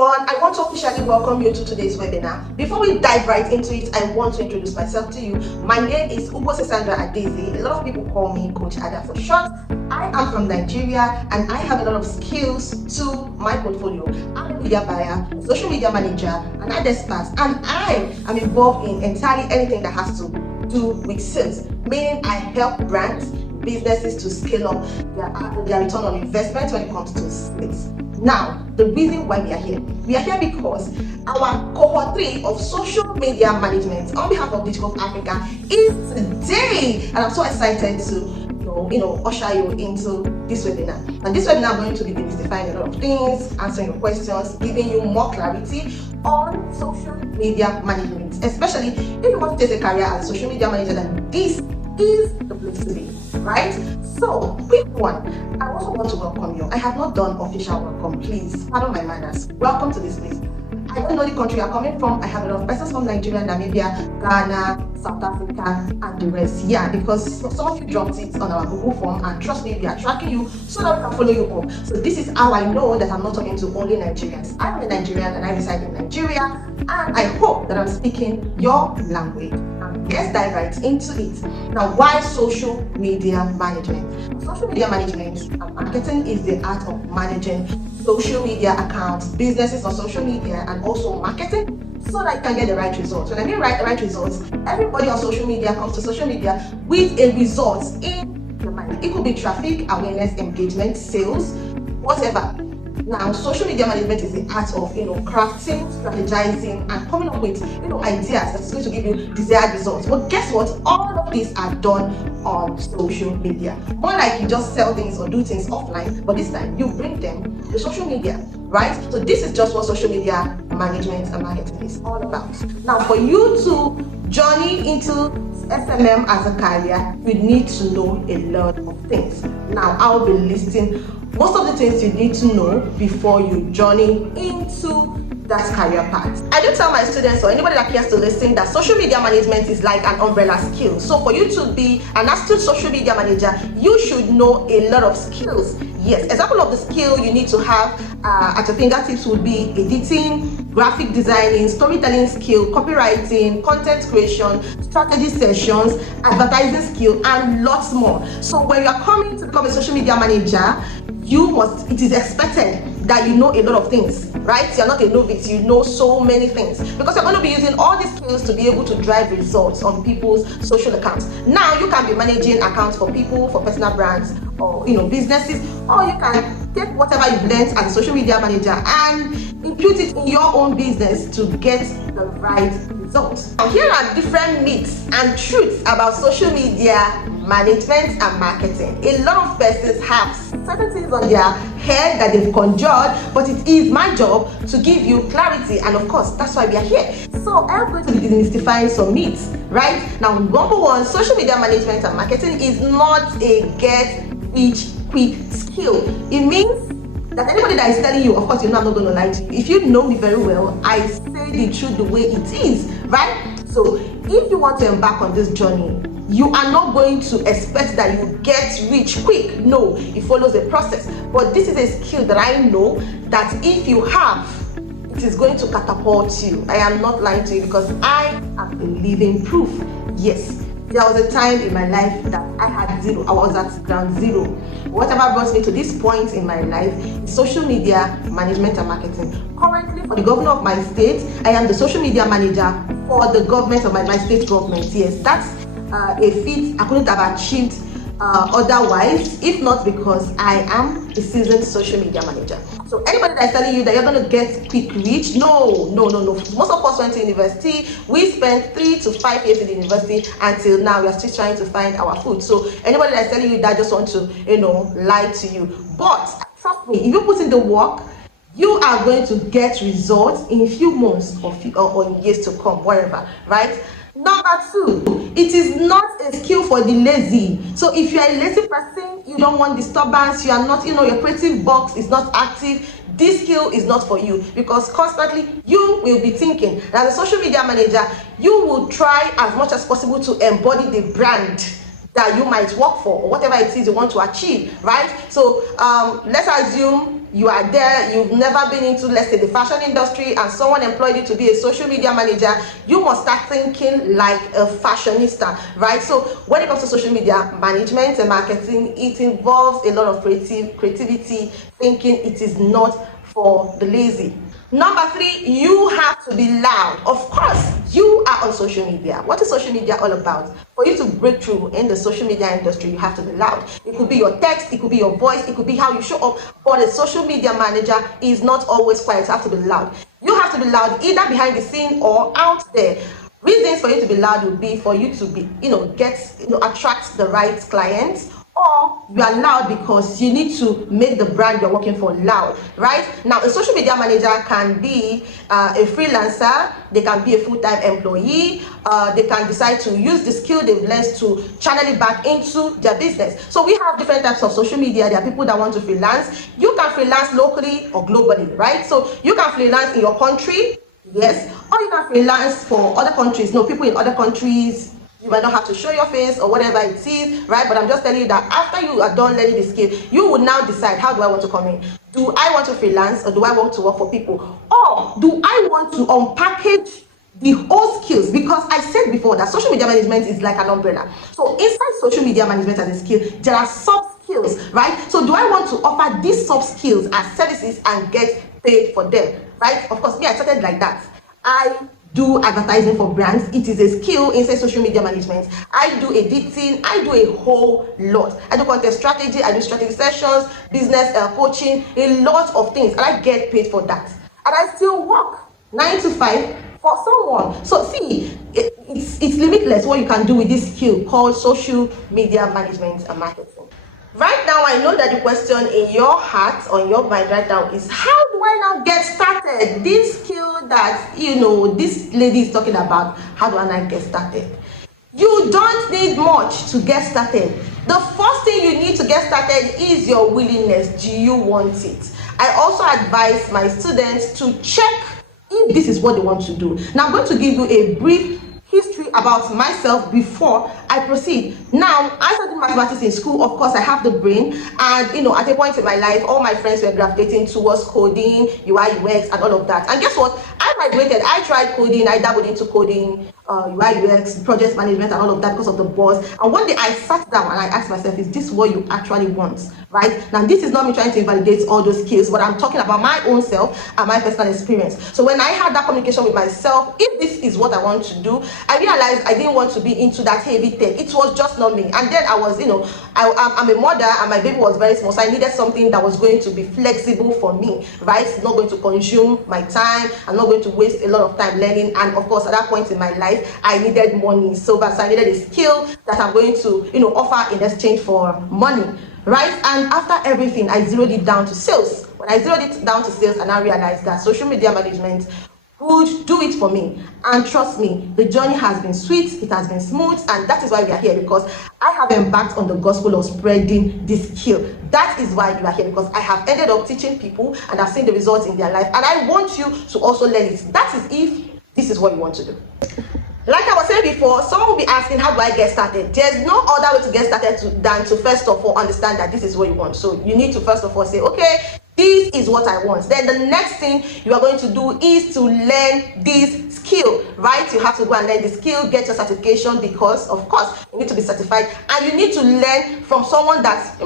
everyone, I want to officially welcome you to today's webinar. Before we dive right into it, I want to introduce myself to you. My name is Ugwose Sandra Adeze. A lot of people call me Coach Ada for short. I am from Nigeria and I have a lot of skills to my portfolio. I'm a media buyer, social media manager, an ad expert, and I am involved in entirely anything that has to do with sales, meaning I help brands, businesses to scale up their return on investment when it comes to sales. Now, the reason why we are here because our cohort 3 of social media management on behalf of Digital Africa is today, and I'm so excited to usher you into this webinar. And this webinar, I'm going to be demystifying a lot of things, answering your questions, giving you more clarity on social media management, especially if you want to take a career as a social media manager. Then this is the place to be, right? So, quick one. I also want to welcome you. I have not done official welcome. Please pardon my manners. Welcome to this place. I don't know the country you're coming from. I have a lot of persons from Nigeria, Namibia, Ghana, South Africa, and the rest. Yeah, because some of you dropped it on our Google form, and trust me, we are tracking you so that we can follow you up. So this is how I know that I'm not talking to only Nigerians. I'm a Nigerian and I reside in Nigeria, and I hope that I'm speaking your language. And let's dive right into it. Now, why social media management? Social media management and marketing is the art of managing social media accounts, businesses on social media, and also marketing so that you can get the right results. When I mean the right results, everybody on social media comes to social media with a result in your mind. It could be traffic, awareness, engagement, sales, whatever. Now, social media management is the art of crafting, strategizing, and coming up with ideas that's going to give you desired results. But guess what? All of these are done on social media. More like you just sell things or do things offline, but this time you bring them to social media, right? So this is just what social media management and marketing is all about. Now, for you to journey into SMM as a career, you need to know a lot of things. Now, I'll be listing most of the things you need to know before you journey into that career path. I do tell my students or anybody that cares to listen that social media management is like an umbrella skill. So for you to be an astute social media manager, you should know a lot of skills. Yes, example of the skill you need to have at your fingertips would be editing, graphic designing, storytelling skill, copywriting, content creation, strategy sessions, advertising skill, and lots more. So when you are coming to become a social media manager, it is expected that you know a lot of things, right? You're not a novice, you know so many things, because you're going to be using all these skills to be able to drive results on people's social accounts. Now you can be managing accounts for people, for personal brands, or businesses, or you can take whatever you've learned as a social media manager and impute it in your own business to get the right results. Now, here are different myths and truths about social media management and marketing. A lot of persons have certain things on their head that they've conjured, but it is my job to give you clarity, and of course that's why we are here. So I'm going to be demystifying some myths, right? Now, number one, social media management and marketing is not a get rich quick skill. It means that anybody that is telling you, of course, I'm not going to lie to you. If you know me very well, I say the truth the way it is, right? So if you want to embark on this journey, you are not going to expect that you get rich quick. No, it follows a process. But this is a skill that I know that if you have, it is going to catapult you. I am not lying to you because I am a living proof. Yes, there was a time in my life that I had zero. I was at ground zero. Whatever brought me to this point in my life is social media management and marketing. Currently, for the governor of my state, I am the social media manager for the government of my state government. Yes, that's a feat I couldn't have achieved otherwise, if not because I am a seasoned social media manager. So anybody that's telling you that you're going to get quick rich, no. Most of us went to university. We spent 3 to 5 years in the university until now we are still trying to find our food. So anybody that's telling you that just want to lie to you. But trust me, if you put in the work, you are going to get results in a few months or in years to come, whatever, right? Number 2, it is not a skill for the lazy. So if you are a lazy person, you don't want disturbance, you are not, your creative box is not active, this skill is not for you, because constantly you will be thinking that as a social media manager, you will try as much as possible to embody the brand that you might work for or whatever it is you want to achieve, right? So let's assume you are there, you've never been into, let's say, the fashion industry, and someone employed you to be a social media manager, you must start thinking like a fashionista, right? So when it comes to social media management and marketing, it involves a lot of creativity, thinking. It is not for the lazy. Number 3, you have to be loud. Of course, you are on social media. What is social media all about? For you to break through in the social media industry, you have to be loud. It could be your text, it could be your voice, it could be how you show up. But a social media manager is not always quiet. You have to be loud. You have to be loud either behind the scene or out there. Reasons for you to be loud would be for you to be, attract the right clients, or you are loud because you need to make the brand you're working for loud, right? Now, a social media manager can be a freelancer, they can be a full-time employee, they can decide to use the skill they've learned to channel it back into their business. So we have different types of social media. There are people that want to freelance. You can freelance locally or globally, right? So you can freelance in your country, yes, or you can freelance for other countries. No, people in other countries, you might not have to show your face or whatever it is, right? But I'm just telling you that after you are done learning the skill, you will now decide, how do I want to come in? Do I want to freelance, or do I want to work for people? Or do I want to unpackage the whole skills? Because I said before that social media management is like an umbrella. So inside social media management as a skill, there are sub skills, right? So do I want to offer these sub skills as services and get paid for them, right? Of course, me, I started like that. I do advertising for brands. It is a skill inside social media management. I do editing. I do a whole lot. I do content strategy. I do strategy sessions, business coaching, a lot of things, and I get paid for that. And I still work 9 to 5 for someone. So see, it's limitless what you can do with this skill called social media management and marketing. Right now, I know that the question in your heart or in your mind right now is, how do I now get started? This skill that, this lady is talking about, how do I now get started? You don't need much to get started. The first thing you need to get started is your willingness. Do you want it? I also advise my students to check if this is what they want to do. Now, I'm going to give you a brief history about myself before I proceed. Now, I studied mathematics in school. Of course, I have the brain, and at a point in my life, all my friends were gravitating towards coding, UI, UX, and all of that. And guess what? I migrated. I tried coding. I dabbled into coding, UI, UX, project management, and all of that because of the buzz. And one day I sat down and I asked myself, is this what you actually want? Right? Now, this is not me trying to invalidate all those skills, but I'm talking about my own self and my personal experience. So when I had that communication with myself, if this is what I want to do, I realized I didn't want to be into that heavy tech. It was just not me. And then I was, I'm a mother and my baby was very small, so I needed something that was going to be flexible for me, right? It's not going to consume my time. I'm not going to waste a lot of time learning. And of course, at that point in my life, I needed money. So I needed a skill that I'm going to, offer in exchange for money, right? And after everything, I zeroed it down to sales. When I zeroed it down to sales, and I realized that social media management would do it for me. And trust me, the journey has been sweet, it has been smooth, and that is why we are here, because I have embarked on the gospel of spreading this skill. That is why you are here, because I have ended up teaching people and I've seen the results in their life, and I want you to also learn it. That is if this is what you want to do. Like I was saying before, someone will be asking, how do I get started? There's no other way to get started than to first of all understand that this is what you want. So you need to first of all say, okay, this is what I want. Then the next thing you are going to do is to learn this skill, right? You have to go and learn the skill, get your certification, because of course you need to be certified, and you need to learn from someone that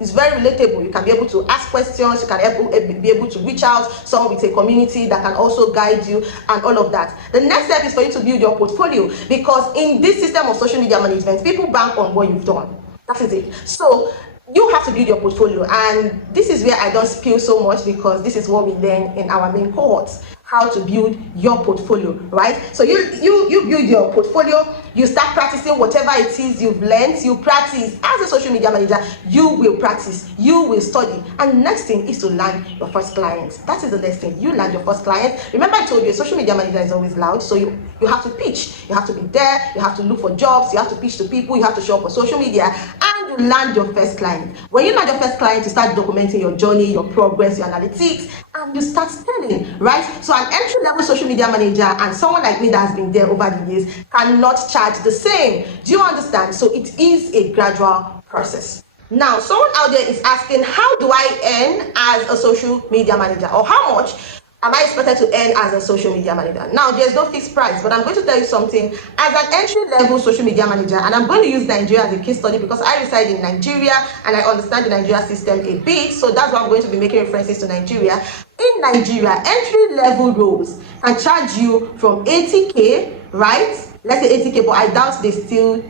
is very relatable. You can be able to ask questions, you can be able to reach out, someone with a community that can also guide you and all of that. The next step is for you to build your portfolio, because in this system of social media management, people bank on what you've done. That is it. So you have to build your portfolio, and this is where I don't spill so much, because this is what we learn in our main cohorts, how to build your portfolio, right? So you build your portfolio, you start practicing whatever it is you've learned. You practice as a social media manager, you will practice, you will study, and next thing is to land your first client. That is the next thing. You land your first client. Remember, I told you a social media manager is always loud, so you have to pitch, you have to be there, you have to look for jobs, you have to pitch to people, you have to show up on social media, and you land your first client. When you land your first client, you start documenting your journey, your progress, your analytics, and you start selling, right? So an entry-level social media manager and someone like me that has been there over the years cannot charge the same. Do you understand? So it is a gradual process. Now, someone out there is asking, how do I earn as a social media manager, or how much am I expected to earn as a social media manager? Now, there's no fixed price, but I'm going to tell you something. As an entry level social media manager, and I'm going to use Nigeria as a case study because I reside in Nigeria and I understand the Nigeria system a bit, so that's why I'm going to be making references to Nigeria. In Nigeria, entry level roles can charge you from 80k, right? Let's say 80k, but I doubt they still,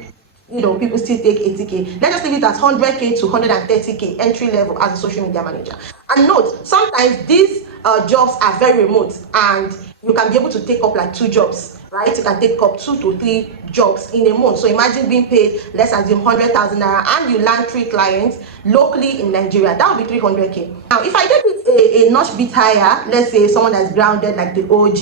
people still take 80k. Let's just leave it at 100k to 130k entry level as a social media manager. And note, sometimes these jobs are very remote and you can be able to take up like 2 jobs, right? You can take up 2 to 3 jobs in a month. So imagine being paid, let's assume 100,000 naira, and you land 3 clients locally in Nigeria. That would be 300k. Now, if I take it a notch bit higher, let's say someone that's grounded like the OG,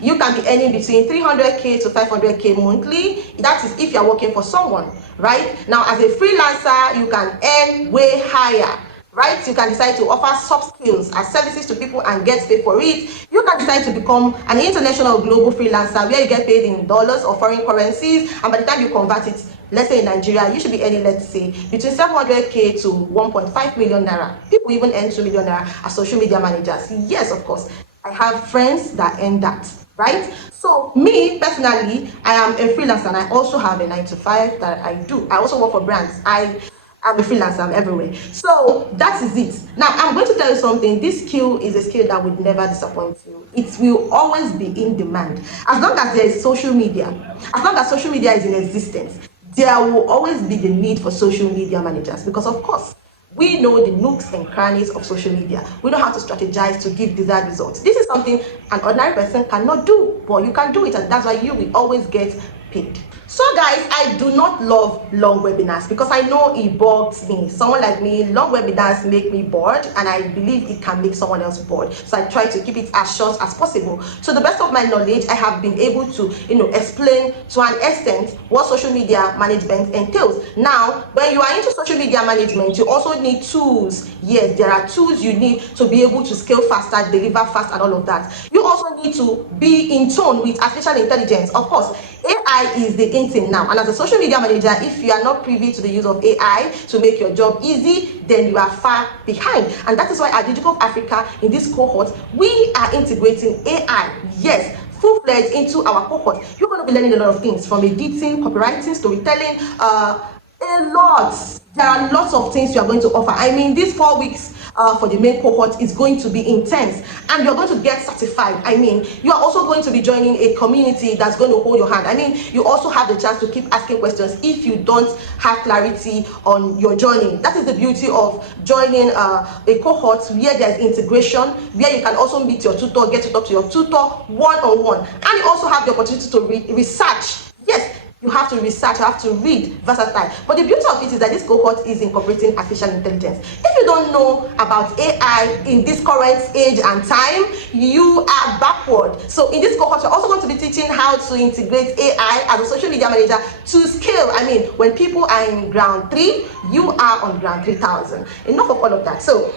you can be earning between 300k to 500k monthly. That is if you're working for someone, right? Now, as a freelancer, you can earn way higher, right? You can decide to offer soft skills as services to people and get paid for it. You can decide to become an international global freelancer where you get paid in dollars or foreign currencies, and by the time you convert it, let's say in Nigeria, you should be earning, let's say, between 700k to 1.5 million naira. People even earn 2 million naira as social media managers. Yes, of course, I have friends that earn that, right? So me personally, I am a freelancer and I also have a 9 to 5 that I do. I also work for brands. I'm a freelancer, I'm everywhere. So that is it. Now, I'm going to tell you something. This skill is a skill that would never disappoint you. It will always be in demand. As long as there is social media, as long as social media is in existence, there will always be the need for social media managers because, of course, we know the nooks and crannies of social media. We know how to strategize to give desired results. This is something an ordinary person cannot do, but you can do it, and that's why you will always get paid. So guys, I do not love long webinars because I know it bugs me. Someone like me, long webinars make me bored, and I believe it can make someone else bored. So I try to keep it as short as possible. To the best of my knowledge, I have been able to, explain to an extent what social media management entails. Now, when you are into social media management, you also need tools. Yes, there are tools you need to be able to scale faster, deliver fast, and all of that. You also need to be in tune with artificial intelligence. Of course, AI is the in thing now, and as a social media manager, if you are not privy to the use of AI to make your job easy, then you are far behind. And that is why at Digital Africa, in this cohort, we are integrating AI, yes, full-fledged into our cohort. You're going to be learning a lot of things from editing, copywriting, storytelling, a lot. There are lots of things you are going to offer. I mean, these 4 weeks for the main cohort is going to be intense, and you're going to get certified. I mean, you are also going to be joining a community that's going to hold your hand. I mean, you also have the chance to keep asking questions if you don't have clarity on your journey. That is the beauty of joining a cohort where there's integration, where you can also meet your tutor, get to talk to your tutor one-on-one, and you also have the opportunity to research. Yes, you have to research, you have to read, versatile. But the beauty of it is that this cohort is incorporating artificial intelligence. If you don't know about AI in this current age and time, you are backward. So in this cohort, you're also going to be teaching how to integrate AI as a social media manager to scale. I mean, when people are in ground 3, you are on ground 3000. Enough of all of that. So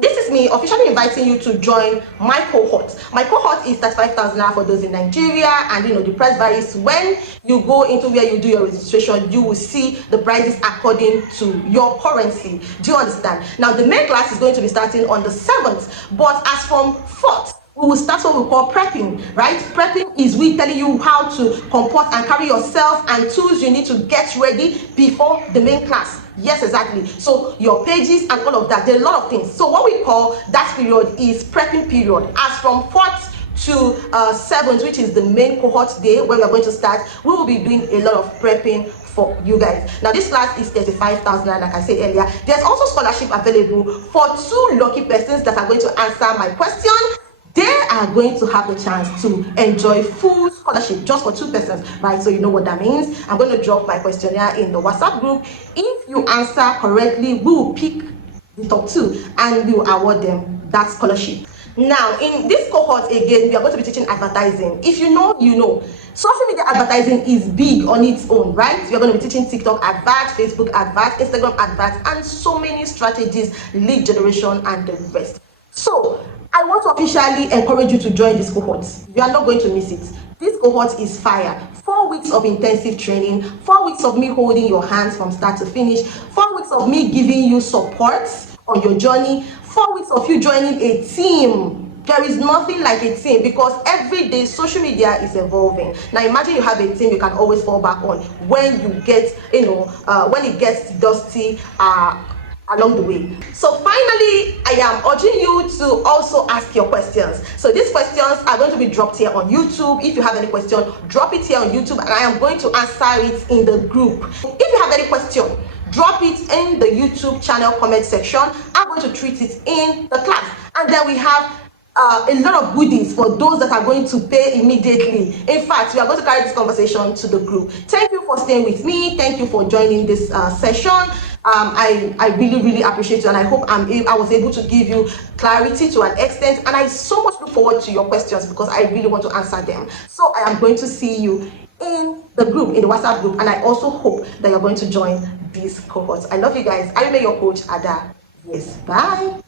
this is me officially inviting you to join my cohort. My cohort is 35,000 naira for those in Nigeria, and the price varies. When you go into where you do your registration, you will see the prices according to your currency. Do you understand? Now, the main class is going to be starting on the 7th, but as from 4th, we will start what we call prepping, right? Prepping is we telling you how to comport and carry yourself and tools you need to get ready before the main class. Yes, exactly. So your pages and all of that, there are a lot of things. So what we call that period is prepping period. As from 4th to 7th, which is the main cohort day where we are going to start, we will be doing a lot of prepping for you guys. Now this class is 35,000, like I said earlier. There's also scholarship available for 2 lucky persons that are going to answer my question. They are going to have the chance to enjoy full scholarship just for 2 persons, right? So you know what that means. I'm going to drop my questionnaire in the WhatsApp group. If you answer correctly, we will pick the top 2 and we will award them that scholarship. Now, in this cohort again, we are going to be teaching advertising. If you know, you know. Social media advertising is big on its own, right? We are going to be teaching TikTok adverts, Facebook adverts, Instagram adverts, and so many strategies, lead generation, and the rest. So I want to officially encourage you to join this cohort. You are not going to miss it. This cohort is fire. 4 4 weeks of intensive training, 4 weeks of me holding your hands from start to finish, 4 weeks of me giving you support on your journey, 4 weeks of you joining a team. There is nothing like a team, because every day social media is evolving. Now imagine you have a team you can always fall back on when you get, when it gets dusty along the way. So finally, I am urging you to also ask your questions. So these questions are going to be dropped here on YouTube. If you have any question, drop it here on YouTube and I am going to answer it in the group. If you have any question, drop it in the YouTube channel comment section. I'm going to treat it in the class. And then we have a lot of goodies for those that are going to pay immediately. In fact, we are going to carry this conversation to the group. Thank you for staying with me. Thank you for joining this session. I really appreciate you, and I hope I was able to give you clarity to an extent, and I so much look forward to your questions because I really want to answer them. So I am going to see you in the group, in the WhatsApp group, and I also hope that you're going to join this cohort. I love you guys. I remain your coach, Ada. Yes, bye.